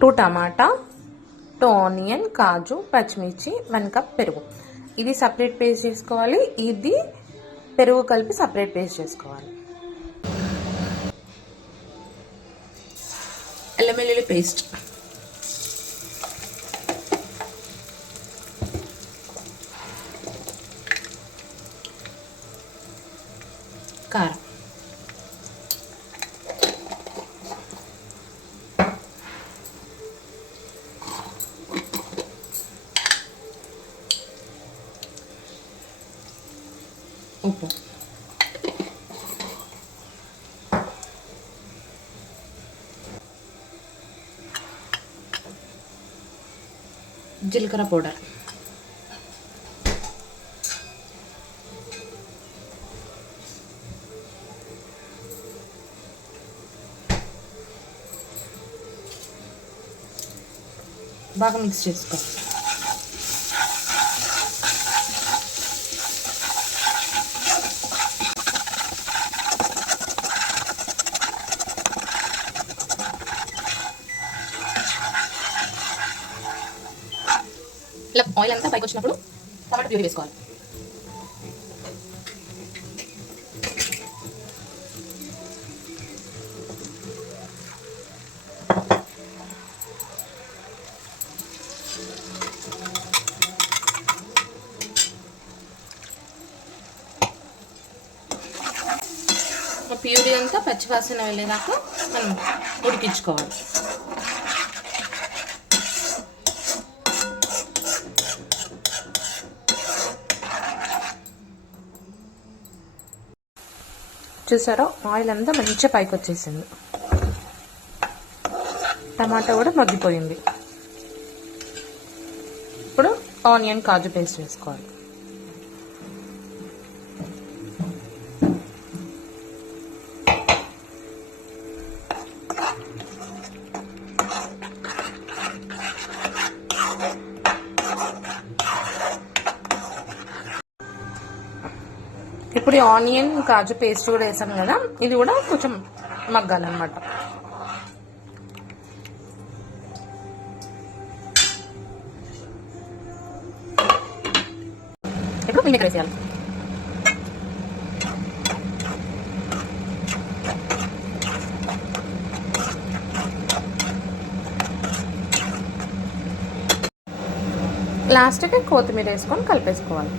2 టమాటా, 2 onion, కాజు, పచ్చిమిర్చి, 1 cup పెరుగు. ఇది సపరేట్ పేస్ట్ చేసుకోవాలి, ఇది పెరుగు కలిపి సపరేట్ పేస్ట్ చేసుకోవాలి. అల్లం వెల్లుల్లి పేస్ట్, కారం, ఉప్పు, జీలకర్ర పౌడర్, బాగా మిక్స్ చేసుకోవాలి. ఇలా ఆయిల్ అంతా పైకి వచ్చినప్పుడు టమాటా ప్యూరీ వేసుకోవాలి. ప్యూరీ అంతా పచ్చివాసన వెళ్ళేదాకా మనం ఉడికించుకోవాలి. చూసారా, ఆయిల్ అంతా మంచిగా పైకి వచ్చేసింది, టమాటా కూడా మగ్గిపోయింది. ఇప్పుడు ఆనియన్, కాజు పేస్ట్ వేసుకోవాలి. ఇప్పుడు ఈ ఆనియన్, కాజు పేస్ట్ కూడా వేసాం కదా, ఇది కూడా కొంచెం మగ్గాలన్నమాట. ఇప్పుడు వినిగర్ వేసేయాలి. లాస్ట్కి కొత్తిమీర వేసుకొని కలిపేసుకోవాలి.